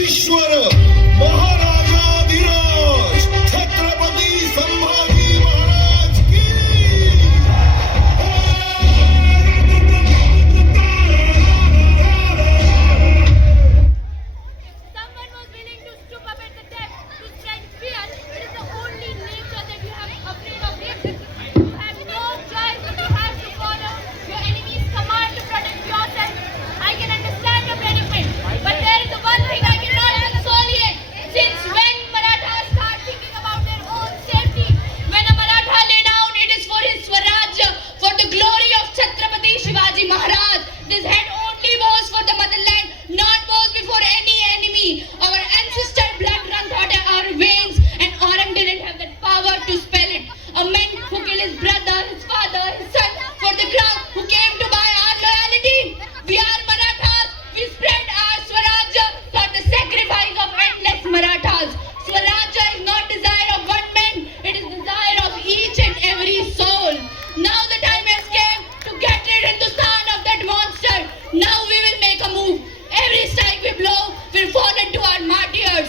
ईश्वर महाराजाधिराज छत्रपति संभाजी महाराज की Someone was willing to stoop up at the depth to strike fear. It is the only nature that you have afraid of it. You have no choice but you have to follow your enemy's command to protect yourself. I can understand your predicament, but there is one thing I cannot conciliate. Since when Marathas start thinking about their own safety? When a Maratha lay down, it is for his Swarajya, for the glory of Chhatrapati Shivaji Maharaj. This head only bows for the motherland, not bows before any enemy. Our ancestor blood run through our veins, and Aurang didn't have that power to spell it. A man who killed his brother, his father, his son for the crown, who came to buy our loyalty. We are Marathas. We spread our Swarajya for the sacrifice of endless Marathas. Swarajya is not desire of one man; it is desire of each and every soul. Now the time has come to get rid Hindustan of that monster. Now we will make a move. Every strike we blow will fall into our martyrs.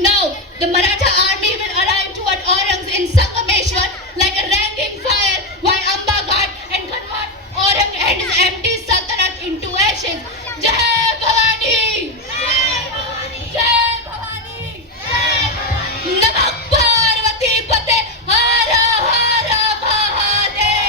Now the Maratha army will arrive toward Aurang's in Sangameshwar like a raging fire, while Amba Ghat and convert Aurang and his empty Sultanate into ashes. Jai Bhavani! Jai Bhavani! Jai Bhavani! Jai Bhavani! Namak Parvati Pate Hara Hara Mahadev!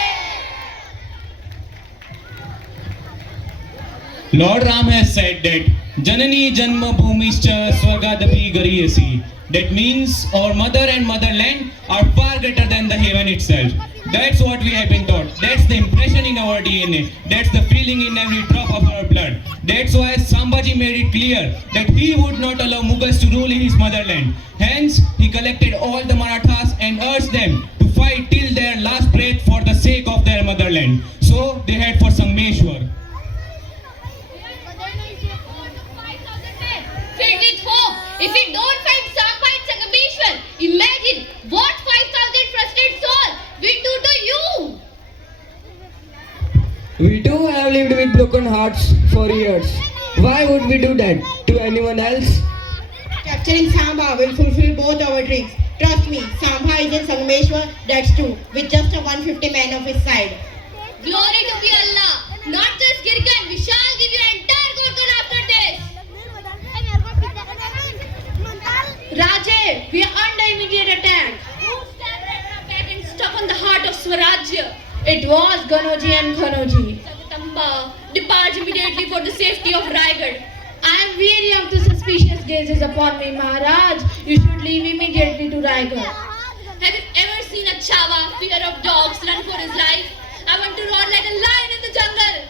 Lord Ram has said that Janani Janma Bhumischa Swargadapi Gariyasi. That means our mother and motherland are far greater than the heaven itself. That's what we have been taught. That's the impression in our DNA. That's the feeling in every drop of our blood. That's why Sambhaji made it clear that he would not allow Mughals to rule in his motherland. Hence, he collected all the Marathas and urged them to fight till their last breath for the sake of their motherland. So, they head for Sangameshwar. Filled with hope. If we don't fight Samba and Sangameshwar, imagine what 5,000 frustrated souls will do to you. We too have lived with broken hearts for years. Why would we do that to anyone else? Capturing Samba will fulfill both our dreams. Trust me, Samba is in Sangameshwar, that's true, with just a 150 men of his side. Glory to be Allah. Not just Girkan, we shall give you entire Gorgon after this. Raje, we are under immediate attack. Who stabbed at our back and stuck on the heart of Swarajya? It was Ganoji and Khanoji. Sagatamba, depart immediately for the safety of Raigad. I am weary of the suspicious gazes upon me, Maharaj. You should leave immediately to Raigad. Have you ever seen a Chava, fear of dogs, run for his life? I want to roar like a lion in the jungle.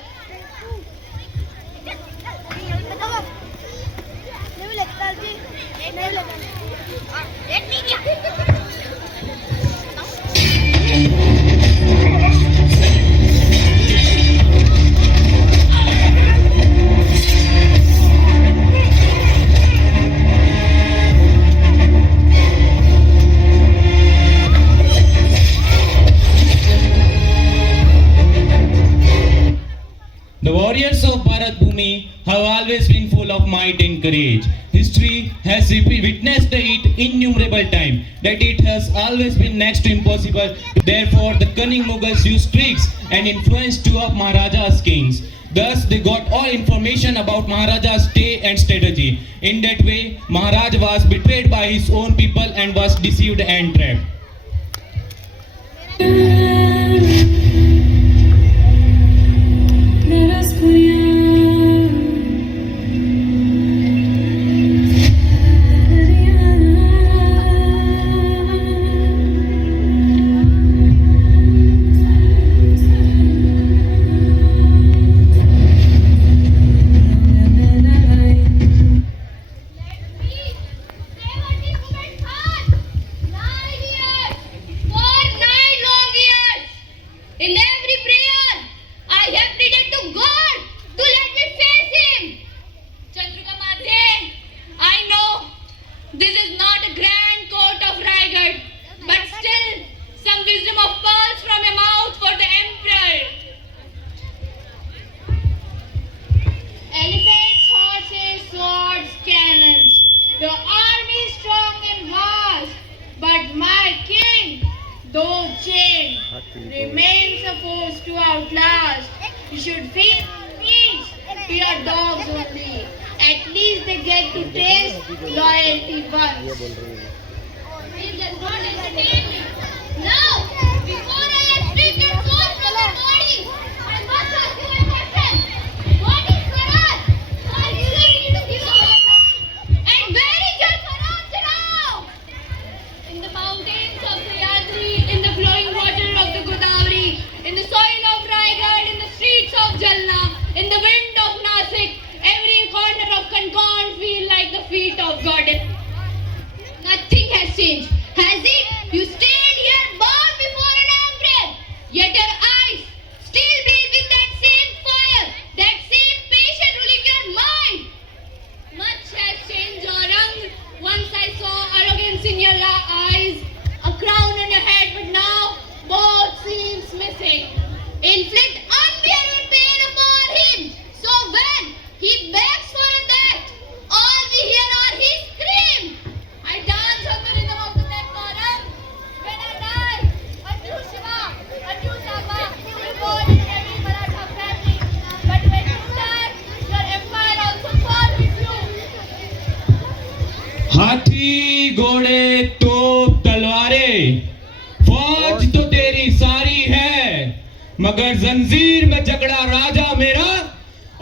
The warriors of Bharat Bhumi have always been full of might and courage. History has witnessed it innumerable times that it has always been next to impossible. Therefore, the cunning Mughals used tricks and influenced two of Maharaja's kings. Thus, they got all information about Maharaja's stay and strategy. In that way, Maharaj was betrayed by his own people and was deceived and trapped. For 9 long years, though chained, remains a force to outlast. You should feed meat to your dogs only. At least they get to taste loyalty once. He does not entertain me. Now, before I extract your soul from your body, I must ask you a question. What is Swaraj? Are you ready to give up? And where is your Swaraj now? In the mountains of Sahyadri, in the flowing water of the Godavari, in the soil of Raigad, in the streets of Jalna, in the wind of Nasik, every corner of Konkan feel like the feet of goddess. Nothing has changed, has it? You stand here bound before an embrace, yet your eyes still breathe with that same fire, that same passion ruling your mind. Much has changed, Aurang. Once I saw arrogance in your eyes, a crown on your head, but now both seems missing. Inflict unbearable pain upon him, so when he begs for a death, all we hear are his scream. I dance on the rhythm of the death, Aurang. When I die, a new Shiva, a new Samba will born in every Maratha family. But when you die, your empire also falls with you. हाथी घोड़े तोप तलवारें फौज तो तेरी सारी है, मगर जंजीर में जकड़ा राजा मेरा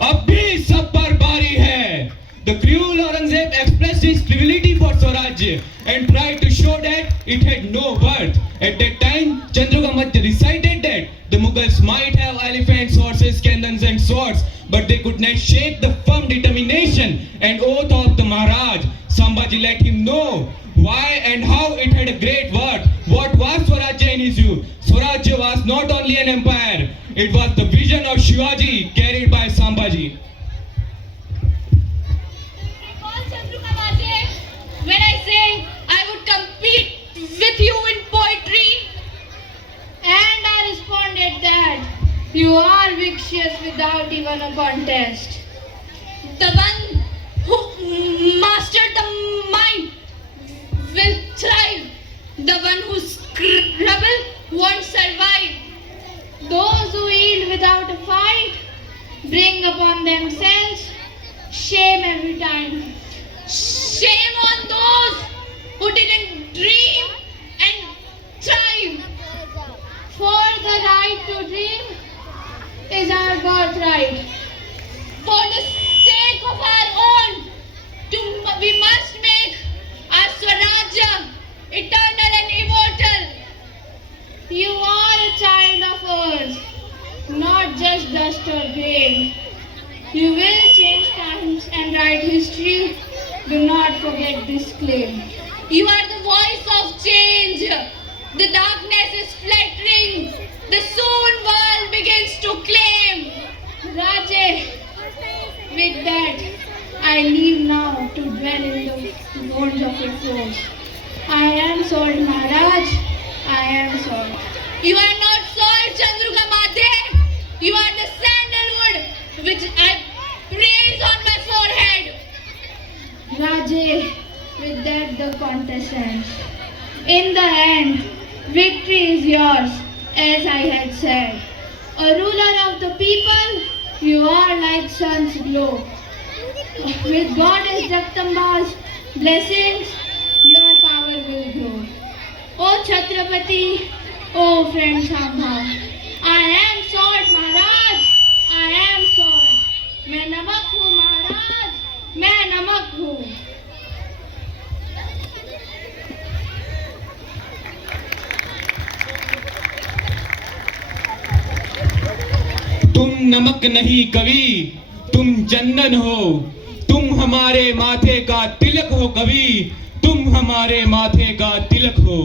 अब भी सब पर बारी है. The cruel Aurangzeb expressed his cruelty for Swaraj and tried to show that it had no worth. At that time, Chandragupta recited that the Mughals might have elephants, horses, cannons and swords, but they could not shake the firm determination and oath of the Maharaj. Sambhaji let him know why and how it had a great worth. What was Swarajya in his youth? Swarajya was not only an empire, it was the vision of Shivaji carried by Sambhaji. Recall Chandrakamaje, when I say I would compete with you in poetry, and I responded that you are vicious without even a contest. The one who mastered the mind will thrive. The one who scrabble won't survive. Those who yield without a fight bring upon themselves shame every time. Shame on those who didn't dream and thrive. For the right to dream is our birthright. For the sake of our own, we must make our Swarajya eternal and immortal. You are a child of earth, not just dust or grave. You will change times and write history. Do not forget this claim. You are the voice of change. The darkness is flattering. The soon world begins to claim. Raje, with that, I leave now to dwell in the bones of your foes. I am salt, Maharaj. I am salt. You are not salt, Chandrakamaje. You are the sandalwood which I praise on my forehead. Raje, with that the contest ends. In the end, victory is yours, as I had said. A ruler of the people, you are like sun's glow. With Goddess Jagdamba's blessings, your power will grow. O Chhatrapati, O friend Sambha, I am salt, Maharaj, I am salt. मैं नमक हूँ महाराज, मैं नमक हूँ. तुम नमक नहीं कवि, तुम चंदन हो. तुम हमारे माथे का तिलक हो कवि, तुम हमारे माथे का तिलक हो.